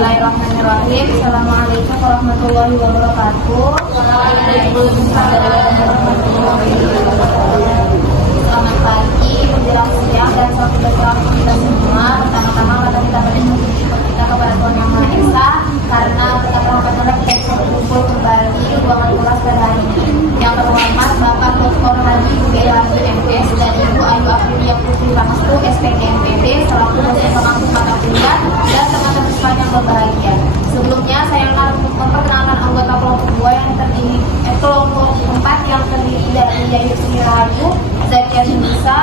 Bismillahirrahmanirrahim. Assalamualaikum warahmatullahi wabarakatuh. Selamat pagi, menjelang siang, dan selamat berjuang kita semua. Pertama-tama mari kita bersyukur kita kepada Tuhan Yang Maha Esa karena kita terhormat kita bisa berkumpul kembali di ruangan kelas pada hari ini. Yang terhormat Bapak Dr. Haji Budiaya MPS dan Ibu Ayu Afrilia Putri Ramastu SPDMPT selaku dosen pemangku mata kuliah dan teman-teman sekalian yang berbahagia. Sebelumnya saya akan memperkenalkan anggota kelompok 2 yang terdiri kelompok 4 yang terdiri dari Yayu Sirayu, Zakia Nisa,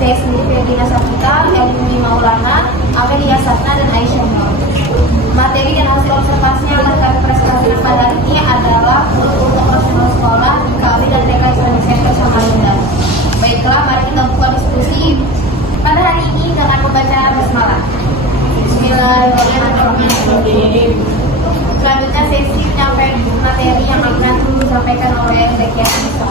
saya sendiri Ferdina Safita, Elmi Maulana, Amelia Satna, dan Aisyah Nur. Materi dan hasil observasinya akan kami presentasikan pada hari ini adalah untuk operasional sekolah, IKW, dan TK Islamic Center Samarinda. Baiklah, mari kita buka diskusi pada hari ini dengan membaca basmalah. Bismillahirrahmanirrahim. Selanjutnya sesi penyampaian materi yang akan disampaikan oleh Zakia Nisa.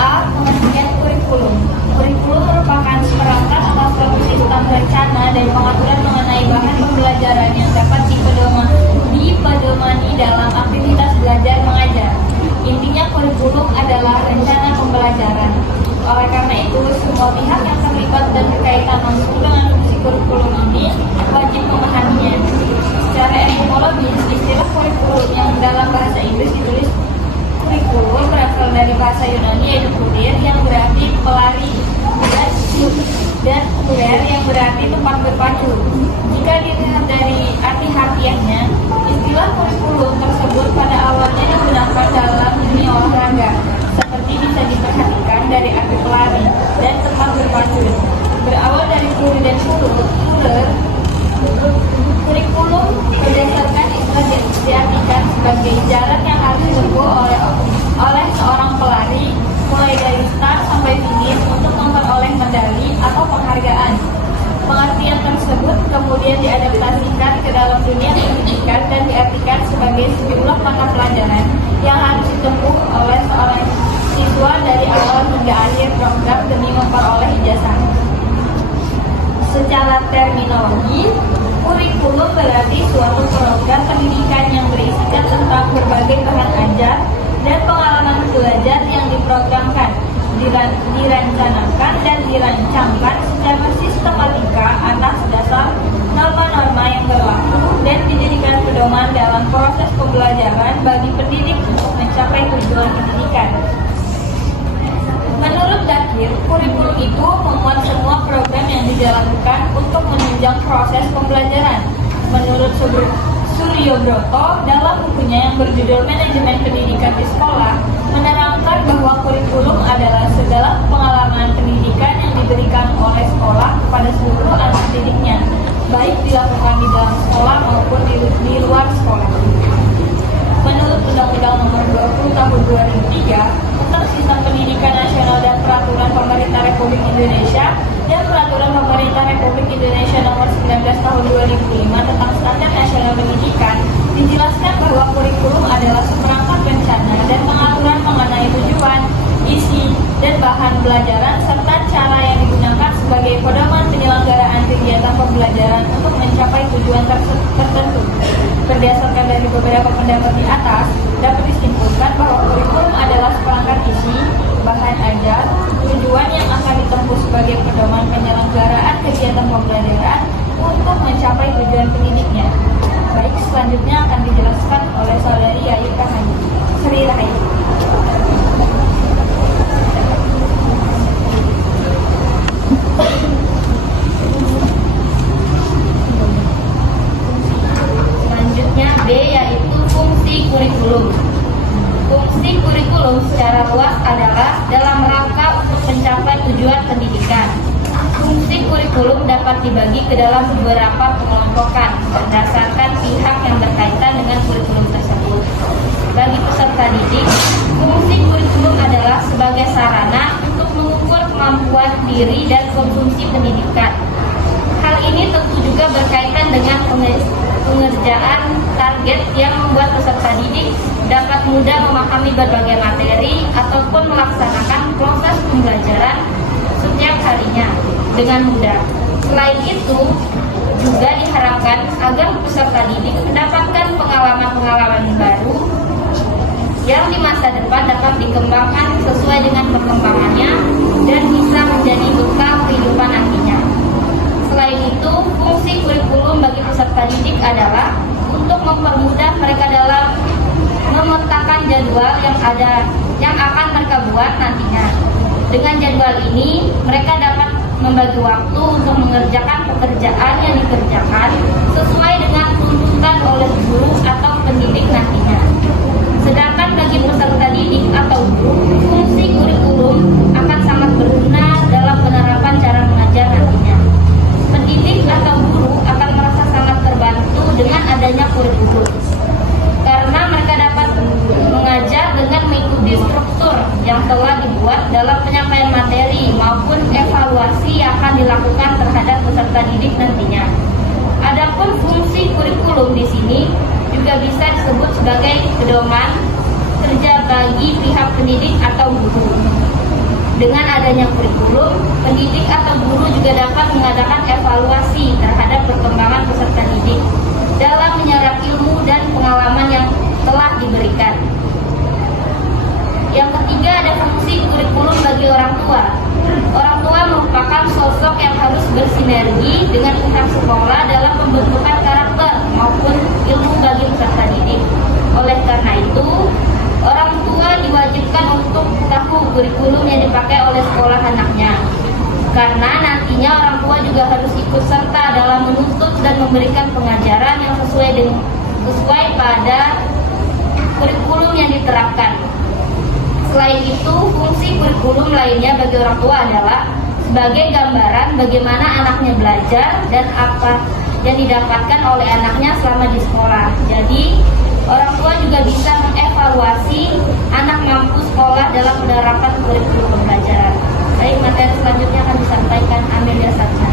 A. Pengertian kurikulum. Kurikulum merupakan perangkat atau suatu sistem rencana dan pengaturan mengenai bahan pembelajaran yang dapat dipedomani dalam aktivitas belajar mengajar. Intinya kurikulum adalah rencana pembelajaran. Oleh karena itu, semua pihak yang terlibat dan berkaitan langsung dengan fungsi kurikulum ini wajib memahaminya. Secara etimologis, istilah kurikulum yang dalam bahasa Inggris ditulis kurikulum berasal dari bahasa Yunani yaitu kurir yang berarti pelari dan kurer yang berarti tempat berpacu. Jika dilihat dari arti harfiahnya, istilah kurikulum tersebut pada awalnya digunakan dalam dunia olahraga, seperti bisa diperhatikan dari arti pelari dan tempat berpacu. Berawal dari kurir dan kurer, kurikulum berdasarkan istilah diartikan sebagai jalan yang harus ditempuh oleh seorang pelari mulai dari start sampai finish untuk memperoleh medali atau penghargaan. Pengertian tersebut kemudian diadaptasikan ke dalam dunia pendidikan dan diartikan sebagai sejumlah mata pelajaran yang harus ditempuh oleh seorang siswa dari awal hingga akhir program demi memperoleh ijazah. Secara terminologi, kurikulum berarti suatu program pendidikan yang berisikan tentang berbagai bahan ajar dan pengalaman belajar yang diprogramkan, dirancanakan dan dirancangkan secara sistematika atas dasar norma-norma yang berlaku dan dijadikan pedoman dalam proses pembelajaran bagi pendidik untuk mencapai tujuan pendidikan. Menurut Dakir, kurikulum itu memuat semua program yang dijalankan untuk menunjang proses pembelajaran. Menurut Suryo Broto, dalam bukunya yang berjudul Manajemen Pendidikan di Sekolah, menerangkan bahwa kurikulum adalah segala pengalaman pendidikan yang diberikan oleh sekolah kepada seluruh anak didiknya, baik dilakukan di dalam sekolah maupun di luar sekolah. Menurut Undang-Undang Nomor 20 Tahun 2003 tentang Sistem Pendidikan Nasional dan Peraturan Pemerintah Republik Indonesia dan Peraturan Pemerintah Republik Indonesia Nomor 19 Tahun 2005 tentang Standar Nasional Pendidikan, dijelaskan bahwa kurikulum adalah seperangkat rencana dan pengaturan mengenai tujuan, isi, dan bahan pelajaran serta cara yang digunakan sebagai pedoman penyelenggaraan kegiatan pembelajaran untuk mencapai tujuan tertentu. Berdasarkan dari beberapa pendapat di atas, dapat disimpulkan bahwa kurikulum adalah seperangkat isi, bahan ajar, tujuan yang akan ditempuh sebagai pedoman penyelenggaraan kegiatan pembelajaran untuk mencapai tujuan pendidiknya. Baik, selanjutnya akan dijelaskan oleh saudari Yayu Sri Rahayu. Selanjutnya B, yaitu fungsi kurikulum. Fungsi kurikulum secara luas adalah dalam rangka untuk mencapai tujuan pendidikan. Fungsi kurikulum dapat dibagi ke dalam beberapa pengelompokan berdasarkan pihak yang berkaitan dengan kurikulum tersebut. Bagi peserta didik, fungsi kurikulum adalah sebagai sarana untuk mengukur kemampuan diri dan konsumsi pendidikan. Hal ini tentu juga berkaitan dengan pengerjaan target yang membuat peserta didik dapat mudah memahami berbagai materi ataupun melaksanakan proses pembelajaran setiap harinya dengan mudah. Selain itu, juga diharapkan agar peserta dikembangkan sesuai dengan perkembangannya dan bisa menjadi bekal kehidupan nantinya. Selain itu, fungsi kurikulum bagi peserta didik adalah untuk mempermudah mereka dalam memetakan jadwal yang akan mereka buat nantinya. Dengan jadwal ini, mereka dapat membagi waktu untuk mengerjakan pekerjaan yang dikerjakan sesuai dengan tuntutan oleh guru atau pendidik nantinya. Sedangkan bagi peserta didik atau guru, fungsi kurikulum akan sangat berguna dalam penerapan cara mengajar nantinya. Pendidik atau guru akan merasa sangat terbantu dengan adanya kurikulum, karena mereka dapat mengajar dengan mengikuti struktur yang telah dibuat dalam penyampaian materi maupun evaluasi yang akan dilakukan terhadap peserta didik nantinya. Adapun fungsi kurikulum di sini juga bisa disebut sebagai pedoman kerja bagi pihak pendidik atau guru. Dengan adanya kurikulum, pendidik atau guru juga dapat mengadakan evaluasi terhadap perkembangan peserta didik dalam menyerap ilmu dan pengalaman yang telah diberikan. Yang ketiga, ada fungsi kurikulum bagi orang tua. Orang tua merupakan sosok yang harus bersinergi dengan pihak sekolah dalam pembentukan karakter maupun ilmu bagi peserta didik. Oleh karena itu, orang tua diwajibkan untuk tahu kurikulum yang dipakai oleh sekolah anaknya. Karena nantinya orang tua juga harus ikut serta dalam menuntut dan memberikan pengajaran yang sesuai pada kurikulum yang diterapkan. Selain itu, fungsi kurikulum lainnya bagi orang tua adalah sebagai gambaran bagaimana anaknya belajar dan apa yang didapatkan oleh anaknya selama di sekolah. Jadi, orang tua juga bisa mengevaluasi anak mampu sekolah dalam penerapan kurikulum pembelajaran. Baik, materi selanjutnya akan disampaikan Amelia Satna.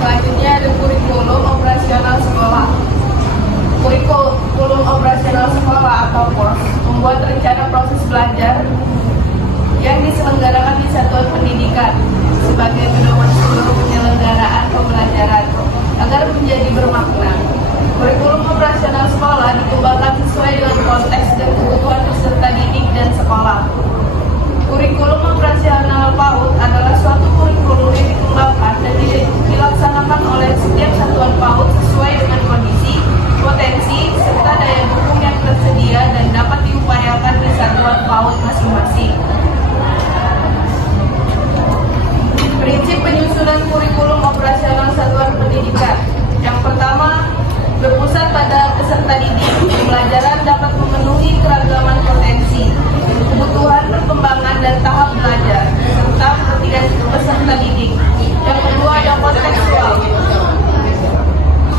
Selanjutnya ada kurikulum operasional sekolah. Kurikulum operasional sekolah atau KOS membuat rencana proses belajar yang diselenggarakan di satuan pendidikan sebagai pedoman seluruh penyelenggaraan pembelajaran agar menjadi bermakna. Kurikulum operasional sekolah dikembangkan sesuai dengan konteks dan kebutuhan peserta didik dan sekolah. Kurikulum operasional PAUD adalah suatu kurikulum yang dikembangkan dan dilaksanakan oleh setiap satuan PAUD sesuai dengan kondisi, potensi, serta daya dukung yang tersedia dan dapat diupayakan di satuan PAUD masing-masing. Prinsip penyusunan kurikulum operasional satuan pendidikan. Yang pertama, berpusat pada peserta didik. Pembelajaran dapat memenuhi keragaman potensi, kebutuhan perkembangan dan tahap belajar, serta kepentingan peserta didik. Yang kedua, ada kontekstual.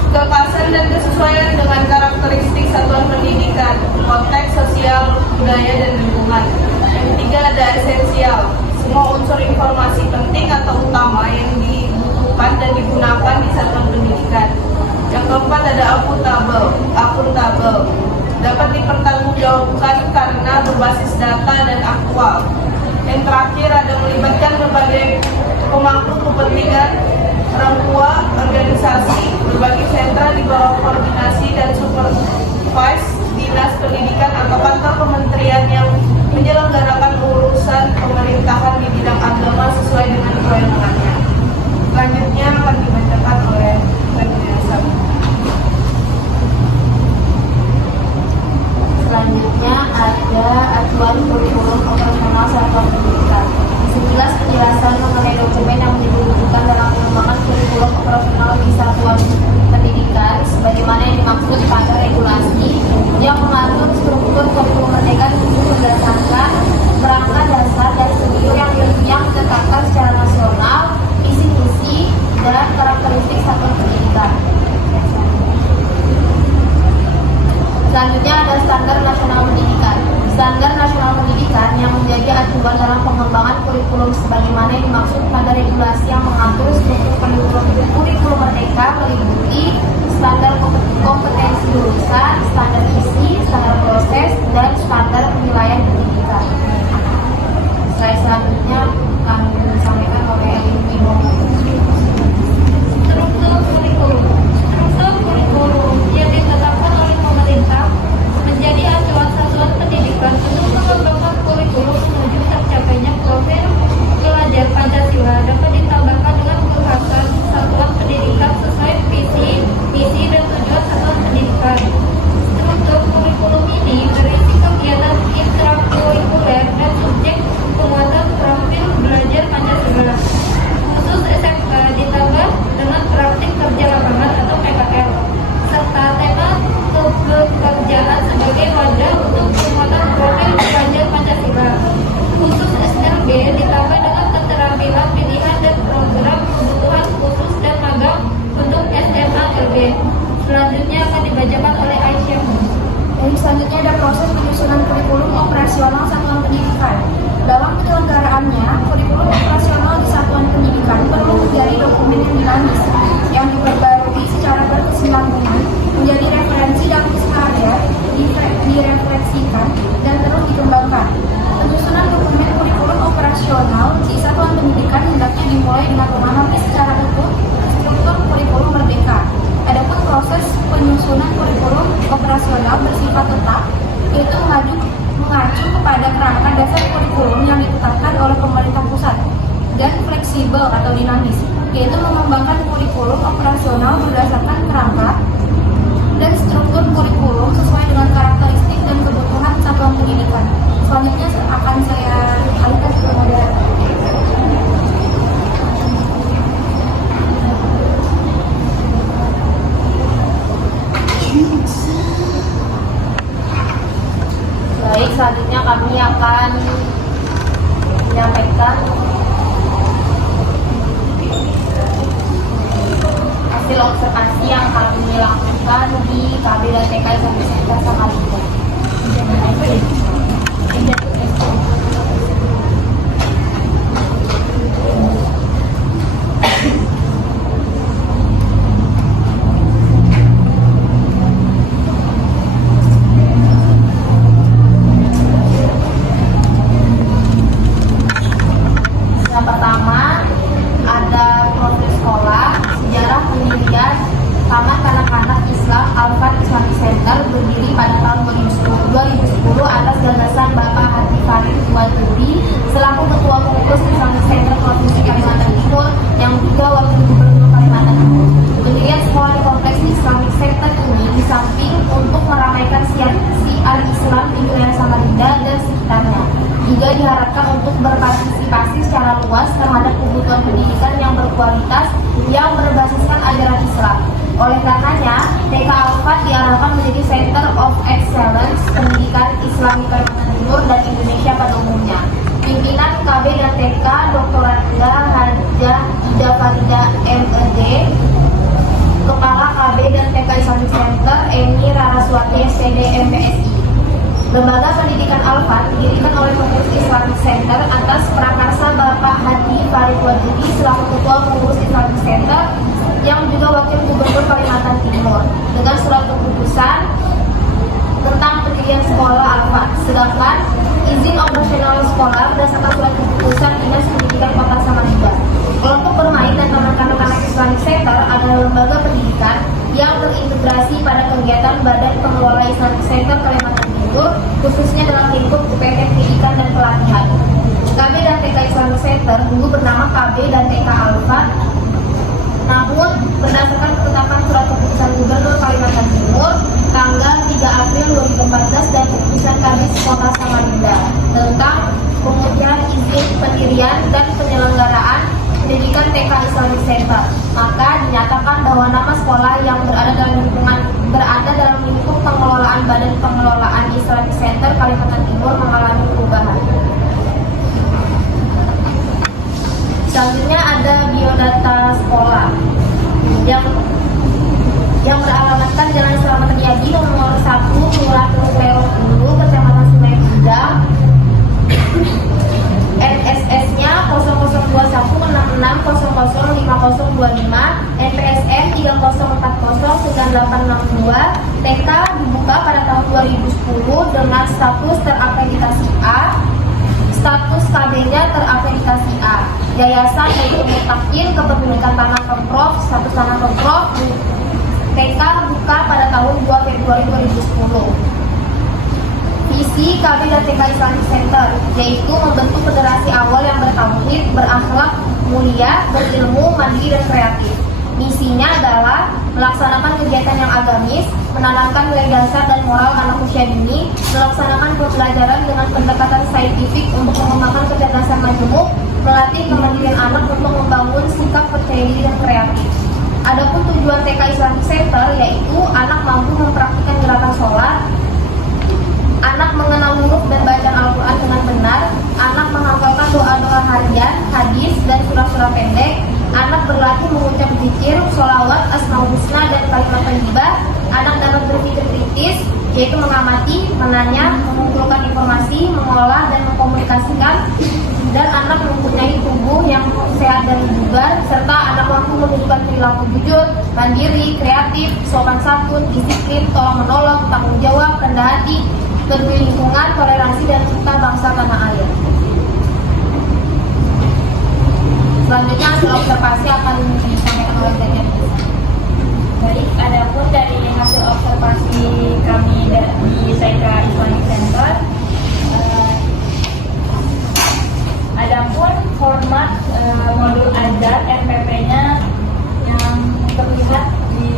Kekhasan dan kesesuaian dengan karakteristik satuan pendidikan, konteks sosial, budaya, dan lingkungan. Yang ketiga, ada esensial. Semua unsur informasi penting atau utama yang dibutuhkan dan digunakan di satuan pendidikan. Yang keempat, ada akuntabel. Dapat dipertanggungjawabkan karena berbasis data dan aktual. Yang terakhir, ada melibatkan berbagai pemangku kepentingan, orang tua, organisasi, berbagai sentra di bawah koordinasi dan supervise dinas pendidikan atau kantor kementerian yang menyelenggarakan urusan pemerintahan di bidang agama sesuai dengan kewenangannya. Selanjutnya akan dibacakan oleh Selanjutnya ada acuan kurikulum operasional satuan pendidikan. Sekilas penjelasan mengenai dokumen yang dibutuhkan dalam pengembangan kurikulum operasional di satuan pendidikan, sebagaimana yang dimaksud pada regulasi yang mengatur struktur kurikulum merdeka berdasarkan kerangka dasar dan struktur yang ditetapkan secara nasional, isi-isi dan karakteristik satuan pendidikan. Selanjutnya ada standar nasional pendidikan. Standar nasional pendidikan yang menjadi acuan dalam pengembangan kurikulum sebagaimana yang dimaksud pada regulasi yang mengatur struktur kurikulum merdeka meliputi standar kompetensi jurusan, standar isi, standar proses, dan standar penilaian pendidikan. Slide selanjutnya akan disampaikan oleh Ibu. Struktur kurikulum yang ditetapkan oleh pemerintah menjadi acuan satuan pendidikan untuk Selanjutnya akan dibacakan oleh Aisyah. Baik, selanjutnya ada proses penyusunan kurikulum operasional satuan pendidikan. Dalam penyelenggaraannya, kurikulum operasional di satuan pendidikan perlu menjadi dokumen yang dinamis, yang diperbarui secara berkesinambungan, menjadi referensi dan keseharian, direfleksikan, dan terus dikembangkan. Penyusunan dokumen kurikulum operasional di satuan pendidikan hendaknya dimulai dengan memahami secara utuh struktur kurikulum merdeka. Adapun proses penyusunan kurikulum operasional bersifat tetap, yaitu mengacu kepada kerangka dasar kurikulum yang ditetapkan oleh pemerintah pusat, dan fleksibel atau dinamis, yaitu mengembangkan kurikulum operasional berdasarkan kerangka dan struktur kurikulum sesuai dengan karakteristik dan kebutuhan satuan pendidikan. Selanjutnya akan saya alihkan ke moderator. Baik, selanjutnya kami akan menyampaikan hasil observasi yang kami lakukan di KB dan TK Smk Samarinda. Yang pertama ada proses sekolah, sejarah pendirian Taman Kanak-kanak Islam Al-Fat Islamic Center berdiri pada tahun 2010 atas gagasan Bapak Haji Farid Wadubi selaku Ketua Pengurus Islamic Center Provinsi Kalimantan Timur yang juga Wakil Gubernur Kalimantan Timur. Pendirian sekolah di kompleks Islamic Center ini di samping untuk meramaikan siasi al-Islam di wilayah Samarinda dan sekitarnya, juga diharapkan untuk berpartisipasi secara luas terhadap kebutuhan pendidikan yang berkualitas yang berbasiskan ajaran Islam. Oleh karenanya, TK Al-Fat diarahkan menjadi Center of Excellence Pendidikan Islami Kalimantan Timur dan Indonesia pada umumnya. Pimpinan KB dan TK Dr. Randa Hajah Ida Farida MED, Kepala KB dan TK Islamic Center Eni Raraswati SCD MPSI. Lembaga Pendidikan Al-Fat didirikan oleh pengurus Islamic Center atas prakarsa Bapak Haji Farid Wadubi selaku Ketua Pengurus Islamic Center yang juga Wakil Gubernur Kalimantan Timur dengan surat keputusan tentang pendirian sekolah Al-Fat. Sedangkan izin operasional sekolah berdasarkan surat keputusan Dinas Pendidikan Kota Samarinda. Kelompok bermain dan Taman Kanak-kanak Islamic Center adalah lembaga pendidikan yang terintegrasi pada kegiatan Badan Pengelola Islamic Center Kalimantan Timur, khususnya dalam lingkup UPT Pendidikan dan Pelatihan. KB dan TK Islamic Center dulu bernama KB dan TK Al-Fat, namun berdasarkan ketetapan surat keputusan Gubernur Kalimantan Timur tanggal 3 April 2014 dan keputusan Kadis Kota Samarinda tentang pengujian izin pendirian dan penyelenggaraan pendidikan TK Islamic Center, maka dinyatakan bahwa nama sekolah yang berada dalam lingkup pengelolaan Badan Pengelolaan Islamic Center Kalimantan Timur mengalami perubahan. Selanjutnya ada biodata sekolah yang beralamatkan Jalan Selamat Riyadi nomor 1 Kelurahan Teluk Lerong Hulu, Kecamatan Sungai Budang. NSS-nya 002166005025, NPSN 30409862. TK dibuka pada tahun 2010 dengan status terakreditasi A. Status KB-nya terakreditasi A. Yayasan yaitu Mutakin Kepemilikan Tanah Pemprov, status tanah Pemprov. TK buka pada tahun 2 Februari 2010. Visi KB dan TK Islamic Center yaitu membentuk federasi awal yang bertauhid, berakhlak mulia, berilmu, mandiri dan kreatif. Misinya adalah melaksanakan kegiatan yang agamis, menanamkan nilai dasar dan moral anak usia dini, melaksanakan pembelajaran dengan pendekatan saintifik untuk mengembangkan kecerdasan majemuk, melatih kemandirian anak untuk membangun sikap percaya diri dan kreatif. Adapun tujuan TK Islamic Center yaitu anak mampu mempraktikkan gerakan sholat, anak mengenal huruf dan bacaan Al-Quran dengan benar, anak menghafalkan doa-doa harian, hadis, dan surah-surah pendek, Anak berlatih mengucap zikir, sholawat, asmaul husna, dan kalimat thayyibah. Anak dapat berpikir kritis, yaitu mengamati, menanya, mengumpulkan informasi, mengolah, dan mengkomunikasikan. Dan anak mempunyai tubuh yang sehat dan bugar, serta anak mampu menunjukkan perilaku jujur, mandiri, kreatif, sopan santun, disiplin, tolong menolong, tanggung jawab, rendah hati, peduli lingkungan, toleransi, dan cinta bangsa tanah air. Selanjutnya hasil observasi akan disampaikan oleh Daniel. Baik, adapun dari hasil observasi kami di TK Islamic Center, adapun format modul ajar RPP-nya yang terlihat di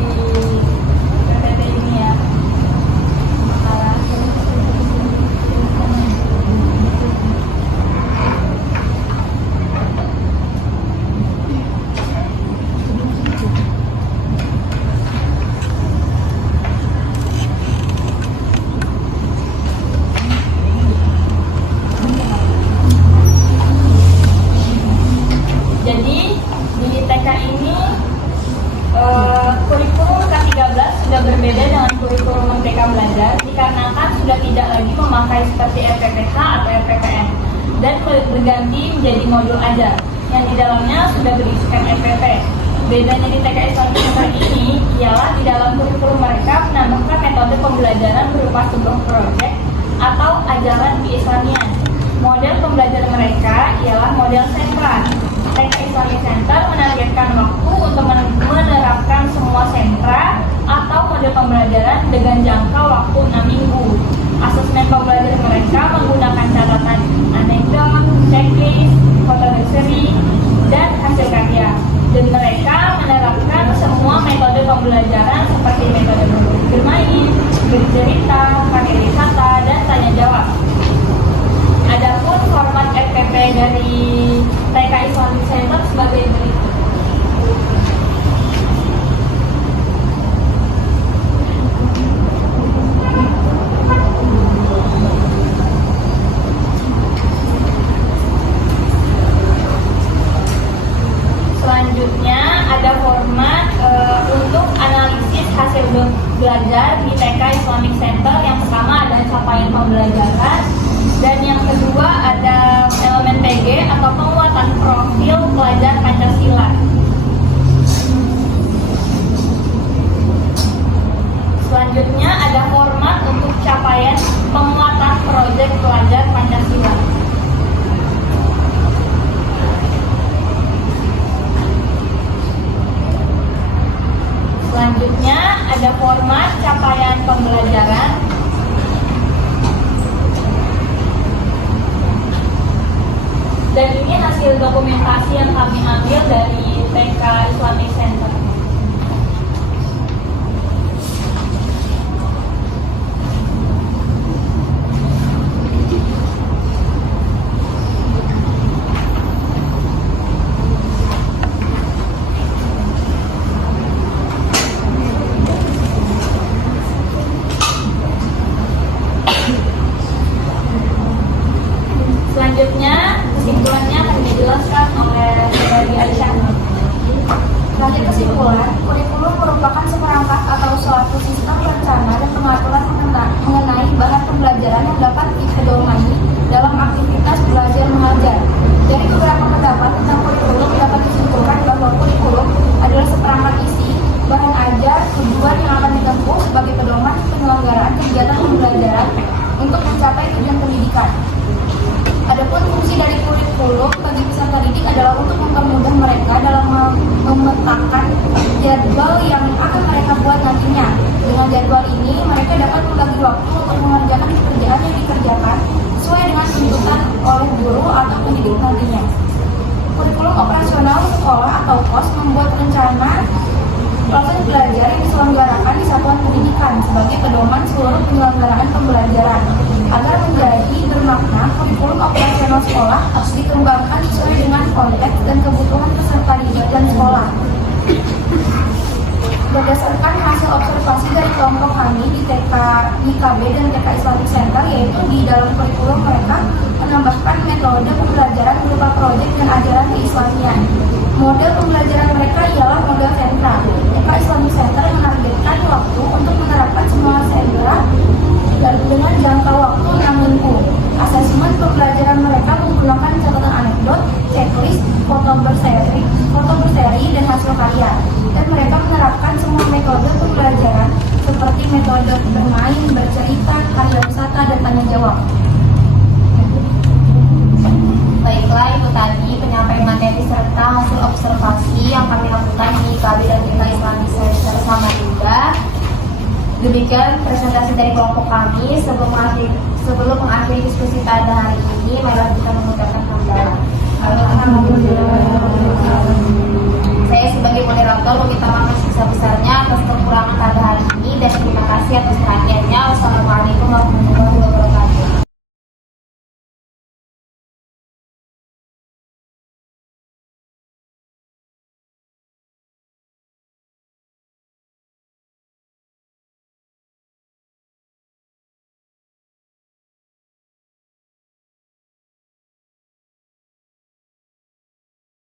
PPT ini ya. Jadi di TK ini kurikulum K13 sudah berbeda dengan kurikulum Merdeka Belajar dikarenakan sudah tidak lagi memakai seperti RPPH atau RPPN dan berganti menjadi modul ajar yang di dalamnya sudah berisikan RPP. Bedanya di TK Islamic Center ini ialah di dalam kurikulum mereka menambahkan metode pembelajaran berupa sebuah proyek atau ajaran keislamian. Model pembelajaran mereka ialah model sentra. TK Islamic Center menargetkan waktu untuk menerapkan semua sentra atau model pembelajaran dengan jangka waktu 6 minggu. Asesmen pembelajaran mereka menggunakan catatan anekdot, checklist, fotografi, dan hasil karya. Dan mereka menerapkan semua metode pembelajaran seperti metode bermain, bercerita, pakai wisata, dan tanya jawab. Adapun format RPP dari TK Islamic Center sebagai berikut. Selanjutnya ada format untuk analisis hasil belajar di TK Islamic Center. Yang pertama ada capaian pembelajaran, dan yang kedua ada elemen PG atau penguatan profil pelajar Pancasila. Selanjutnya ada format untuk capaian penguatan proyek pelajar Pancasila. Selanjutnya ada format capaian pembelajaran. Dan ini hasil dokumentasi yang kami ambil dari TK Islamic Center. Selanjutnya kesimpulannya akan dijelaskan oleh Dari Aisyah. Selanjut kesimpulan, kurikulum merupakan seperangkat atau suatu sistem rencana dan pengaturan mengenai bahan pembelajaran yang dapat dipedomani dalam aktivitas belajar mengajar. Dari beberapa pendapat tentang kurikulum dapat disimpulkan bahwa kurikulum adalah seperangkat isi, bahan ajar, tujuan yang akan ditempuh sebagai pedoman penyelenggaraan kegiatan pembelajaran untuk mencapai tujuan pendidikan. Adapun fungsi dari kurikulum bagi peserta didik adalah untuk mempermudah mereka dalam memetakan jadwal yang akan mereka buat nantinya. Dengan jadwal ini, mereka dapat membagi waktu untuk mengerjakan pekerjaan yang dikerjakan sesuai dengan tuntutan oleh guru atau pendidik nantinya. Kurikulum operasional sekolah atau POS membuat rencana proses belajar yang diselenggarakan di satuan pendidikan sebagai pedoman seluruh penyelenggaraan pembelajaran. Agar menjadi bermakna, kurikulum operasional sekolah harus dikembangkan sesuai dengan konteks dan kebutuhan peserta didik dan sekolah. Berdasarkan hasil observasi dari kelompok kami di TK IKB dan TK Islamic Center, yaitu di dalam kurikulum mereka menambahkan metode pembelajaran berupa proyek dan ajaran keislamian. Model pembelajaran mereka ialah model sentra. TK Islamic Center menargetkan waktu untuk menerapkan semua sentra dengan jangka waktu 6 minggu. Asesmen pembelajaran mereka menggunakan catatan anekdot, checklist, foto berseri, dan hasil karya. Dan mereka menerapkan semua metode pembelajaran seperti metode bermain, bercerita, karya wisata, dan tanya jawab. Baiklah, itu tadi penyampaian materi serta hasil observasi yang kami lakukan di KB dan TK Islamic Center Samarinda. Demikian presentasi dari kelompok kami. Sebelum mengakhiri diskusi pada hari ini, marilah kita mengucapkan hamdalah. Saya sebagai moderator meminta maaf sebesar-besarnya atas kekurangan pada hari ini dan terima kasih atas perhatiannya. Wassalamualaikum warahmatullahi wabarakatuh.